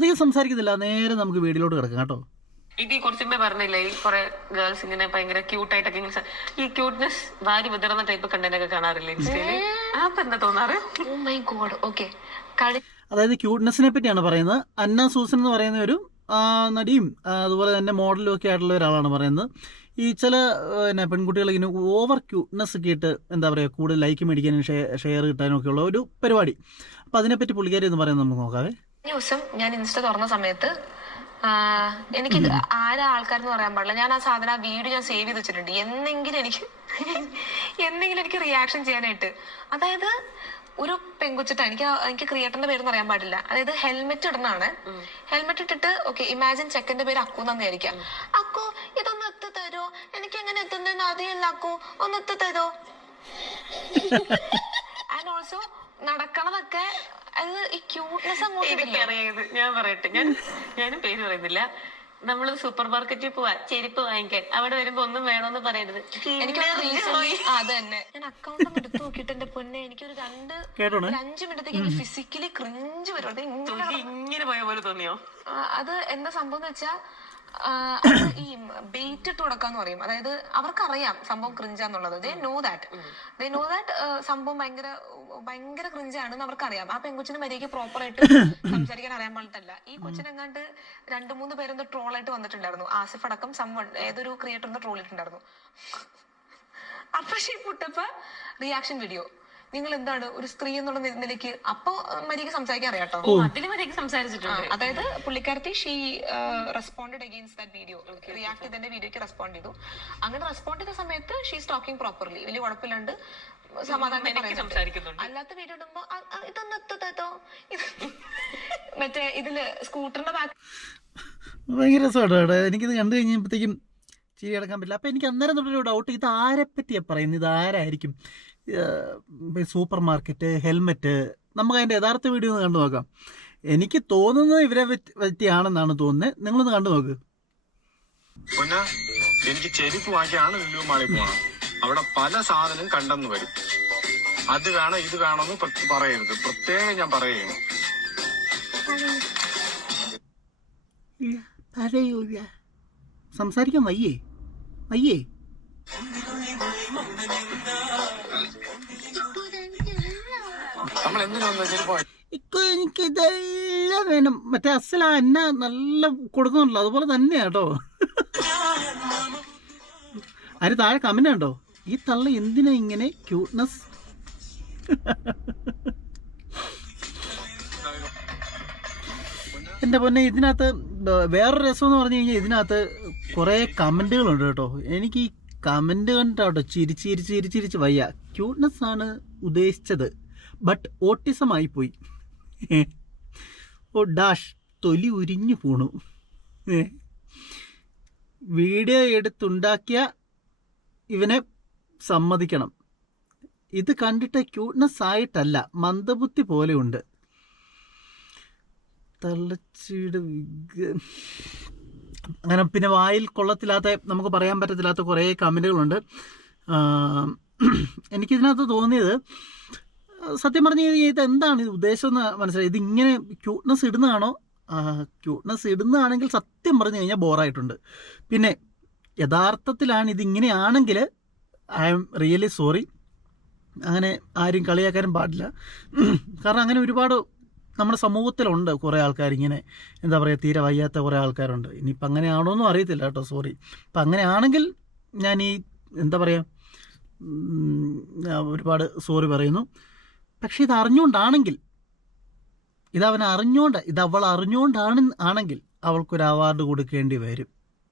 അധികം സംസാരിക്കുന്നില്ല, നേരെ നമുക്ക് വീഡിയോയിലോട്ട് കിടക്കാം കേട്ടോ. ഇത് കുറച്ച് മുമ്പേ പറഞ്ഞില്ലേ, ഈ കുറെ ഗേൾസ് ഇങ്ങനെ ഭയങ്കര ക്യൂട്ടായിട്ടൊക്കെ ഇങ്ങനെ ഈ ക്യൂട്ട്നെസ് വാരി വിതറുന്ന ടൈപ്പ് കണ്ടന്റൊക്കെ കാണാറില്ലേ ഇൻസ്റ്റയില്? അപ്പൊ എന്താ തോന്നാറ്? Oh my God. ഓക്കെ, അതായത് ക്യൂട്ട്നെസ്സിനെ പറ്റിയാണ് പറയുന്നത്. അന്ന സൂസൻ എന്ന് പറയുന്ന ഒരു നടിയും അതുപോലെ തന്നെ മോഡലും ഒക്കെ ആയിട്ടുള്ള ഒരാളാണ് പറയുന്നത്. ഈ ചില പെൺകുട്ടികൾ ഇങ്ങനെ ഓവർ ക്യൂട്ട്നെസ് ഒക്കെ ഇട്ട് എന്താ പറയുക, കൂടുതൽ ലൈക്ക് മേടിക്കാനും ഷെയർ കിട്ടാനും ഒക്കെ ഉള്ള ഒരു പരിപാടി. അപ്പം അതിനെപ്പറ്റി പുള്ളിക്കാരി എന്ന് പറയുന്നത് നമുക്ക് നോക്കാവേ. ദിവസം ഞാൻ ഇൻസ്റ്റ തുറന്ന സമയത്ത് എനിക്ക് ആരാ ആൾക്കാരെന്ന് പറയാൻ പാടില്ല. ഞാൻ ആ സാധനം, ആ വീഡിയോ ഞാൻ സേവ് ചെയ്ത് വെച്ചിട്ടുണ്ട്, എന്തെങ്കിലും എനിക്ക് റിയാക്ഷൻ ചെയ്യാനായിട്ട്. അതായത് ഒരു പെങ്കുച്ചിട്ട, എനിക്ക് ക്രിയേറ്ററിന്റെ പേരൊന്നും അറിയാൻ പാടില്ല. അതായത് ഹെൽമെറ്റ് ഇടുന്നതാണ്. ഹെൽമെറ്റ് ഇട്ടിട്ട് ഓക്കെ, ഇമാജിൻ ചെക്കന്റെ പേര് അക്കു എന്നാന്ന് വിചാരിക്കാം. അക്കു ഇതൊന്ന് എത്തി തരോ, എനിക്ക് എങ്ങനെ എത്തുന്നതെന്ന് അറിയില്ല, അക്കു ഒന്ന് എത്തി തരോ. ആൻഡ് ഓൾസോ നടക്കണതൊക്കെ അത് ഈ ക്യൂട്ട്നെസ് അങ്ങോട്ട്. ഞാൻ പറയട്ടെ, ഞാനും പേര് പറയുന്നില്ല. നമ്മള് സൂപ്പർ മാർക്കറ്റിൽ പോവാ ചെരുപ്പ് വാങ്ങിക്കാൻ, അവിടെ വരുമ്പോ ഒന്നും വേണോന്ന് പറയരുത്. എനിക്ക് അത് തന്നെ, ഞാൻ അക്കൗണ്ട് ഒന്ന് എടുത്ത് നോക്കിയിട്ട് എന്റെ പൊന്നെ, എനിക്കൊരു 5 മിനിറ്റത്തേക്ക് ഫിസിക്കലി ക്രിഞ്ച് വരും. ഇങ്ങനെ പോയ പോലെ തോന്നിയോ? അത് എന്താ സംഭവം എന്ന് വെച്ചാ, ഈ ബെയ്റ്റ് ഇട്ട് കൊടുക്കാന്ന് പറയും. അതായത് അവർക്കറിയാം സംഭവം ക്രിഞ്ചാന്നുള്ളത്. ദേ നോ ദാറ്റ് സംഭവം ഭയങ്കര ക്രിഞ്ചാണെന്ന് അവർക്കറിയാം. ആ പെൺകൊച്ചിന് മര്യാദയ്ക്ക് പ്രോപ്പർ ആയിട്ട് സംസാരിക്കാൻ അറിയാൻ പാടില്ല. ഈ കൊച്ചിനെങ്ങാണ്ട് 2-3 പേരൊന്ന് ട്രോളായിട്ട് വന്നിട്ടുണ്ടായിരുന്നു. ആസിഫ് അടക്കം ഏതൊരു ക്രിയേറ്റർ ട്രോൾ ഇട്ടുണ്ടായിരുന്നു. അപ്പൊ പുട്ടപ്പ റിയാക്ഷൻ വീഡിയോ, നിങ്ങൾ എന്താണ് ഒരു സ്ത്രീ എന്നുള്ള നിലയ്ക്ക് അപ്പൊ മര്യാദയ്ക്ക് സംസാരിക്കാൻ അറിയാട്ടോ. അതിന് മര്യാദയ്ക്ക് സംസാരിച്ചിട്ടുണ്ട്. അതായത് പുള്ളിക്കാരത്തി she responded against that video, react ചെയ്തതിന്റെ വീഡിയോക്ക് റെസ്പോണ്ട് ചെയ്തു. അങ്ങനെ റെസ്പോണ്ട് ചെയ്ത സമയത്ത് ഷീസ് ടോക്കിംഗ് പ്രോപ്പർലി, വലിയ കുഴപ്പമില്ലാണ്ട് സമാധാനം സംസാരിക്കുന്നുണ്ട്. അല്ലാത്ത വീഡിയോ ഇടുമ്പോ ഇതൊന്നും എത്തോ മറ്റേ ഇതില് സ്കൂട്ടറിന്റെ ബാക്ക് ഭയങ്കര രസമാട്ടോ. എനിക്കിത് കണ്ടു കഴിഞ്ഞപ്പോഴത്തേക്കും ചിരി അടക്കാൻ പറ്റില്ല. അപ്പം എനിക്ക് അന്നേരം തൊട്ടൊരു ഡൗട്ട്, ഇത് ആരെ പറ്റിയാണ് പറയുന്നത്, ഇത് ആരായിരിക്കും? സൂപ്പർ മാർക്കറ്റ്, ഹെൽമെറ്റ്, നമുക്ക് അതിൻ്റെ യഥാർത്ഥ വീഡിയോ ഒന്ന് കണ്ടു നോക്കാം. എനിക്ക് തോന്നുന്നത് ഇവരെ പറ്റിയാണെന്നാണ് തോന്നുന്നത്. നിങ്ങളൊന്ന് കണ്ടു നോക്ക്. എനിക്ക് ചെരുപ്പ് വാങ്ങിയാണ് ലുലു മാളിൽ പോകണം. അവിടെ പല സാധനം കണ്ടെന്ന് വരും. അത് വേണം ഇത് വേണമെന്ന് പറയരുത്, പ്രത്യേകം ഞാൻ പറയുന്നു. സംസാരിക്കാൻ വയ്യേ? എനിക്ക് ഇതെല്ലാം വേണം. മറ്റേ അസല എന്ന നല്ല കൊടുക്കുന്നുണ്ടല്ലോ, അതുപോലെ തന്നെയാ കേട്ടോ. അതിന് താഴെ കമന്റ് ഉണ്ടോ, ഈ തള്ള എന്തിനാ ഇങ്ങനെ ക്യൂട്ട്നെസ്? എൻ്റെ പൊന്നെ, ഇതിനകത്ത് വേറൊരു രസം എന്ന് പറഞ്ഞു കഴിഞ്ഞാൽ ഇതിനകത്ത് കുറേ കമൻറ്റുകളുണ്ട് കേട്ടോ. എനിക്ക് ഈ കമൻറ്റ് കണ്ടിട്ടോ ചിരിച്ച് വയ്യ. ക്യൂട്ട്നെസ് ആണ് ഉദ്ദേശിച്ചത്, ബട്ട് ഓട്ടിസം ആയിപ്പോയി. ഓ ഡാഷ്, തൊലി ഉരിഞ്ഞു പോണു. വീഡിയോ എടുത്തുണ്ടാക്കിയ ഇവനെ സമ്മതിക്കണം. ഇത് കണ്ടിട്ട് ക്യൂട്ട്നെസ് ആയിട്ടല്ല, മന്ദബുദ്ധി പോലെ ഉണ്ട്. തള്ളച്ചിയുടെ അങ്ങനെ പിന്നെ വായിൽ കൊള്ളത്തില്ലാത്ത, നമുക്ക് പറയാൻ പറ്റത്തില്ലാത്ത കുറേ കമൻറ്റുകളുണ്ട്. എനിക്കിതിനകത്ത് തോന്നിയത്, സത്യം പറഞ്ഞു കഴിഞ്ഞാൽ ഇത് എന്താണ് ഇത് ഉദ്ദേശം എന്ന് മനസ്സിലായി. ഇതിങ്ങനെ ക്യൂട്ട്നെസ് ഇടുന്നതാണോ? ക്യൂട്ട്നെസ് ഇടുന്നതാണെങ്കിൽ സത്യം പറഞ്ഞു കഴിഞ്ഞാൽ ബോറായിട്ടുണ്ട്. പിന്നെ യഥാർത്ഥത്തിലാണ് ഇതിങ്ങനെയാണെങ്കിൽ ഐ ആം റിയലി സോറി. അങ്ങനെ ആരും കളിയാക്കാനും പാടില്ല. കാരണം അങ്ങനെ ഒരുപാട് നമ്മുടെ സമൂഹത്തിലുണ്ട് കുറേ ആൾക്കാർ ഇങ്ങനെ, എന്താ പറയുക, തീരെ വയ്യാത്ത കുറേ ആൾക്കാരുണ്ട്. ഇനിയിപ്പോൾ അങ്ങനെയാണോ എന്നും അറിയത്തില്ല കേട്ടോ, സോറി. അപ്പം അങ്ങനെയാണെങ്കിൽ ഞാൻ ഈ എന്താ പറയുക, ഒരുപാട് സോറി പറയുന്നു. പക്ഷെ ഇത് അറിഞ്ഞുകൊണ്ടാണെങ്കിൽ, ഇതവൾ അറിഞ്ഞുകൊണ്ടാണെങ്കിൽ അവൾക്കൊരു അവാർഡ് കൊടുക്കേണ്ടി വരും.